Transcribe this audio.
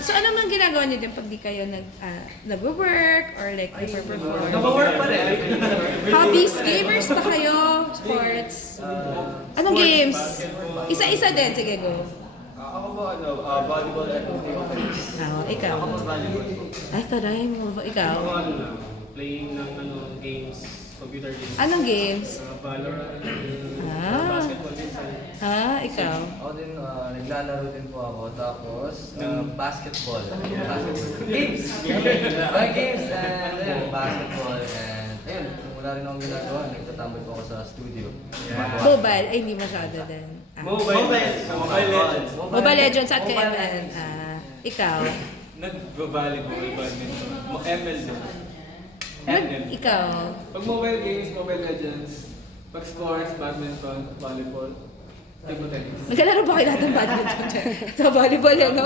So ano man ginagawa niyo din pag di kayo nag-work or like nag-perform? Nag-work pa rin. Hobbies, gamers ba kayo? Sports? Anong games? Isa-isa din, sige go. Ako ba, volleyball at table tennis. Ikaw. Ako ba volleyball? Ay, taray mo. Ikaw? Ako ano lang, playing ng games, computer games. Anong games? Valorant, basketball din sa Ikaw? Ako din, naglalaro din po ako. Tapos, basketball. Games! Games and basketball. And ayun, wala rin akong ginagawa. Nagtatambay po ako sa studio. Mobile? Ay, hindi masyado din. Mobile Legends. Mobile Legends at KML. Ikaw? nag-volleyball, badminton, ML din. ML. Ikaw? Pag mobile games, Mobile Legends. Pag sports, badminton, volleyball, table tennis. Naglalaro ba kayo lahat ng badminton? Sa volleyball, ano?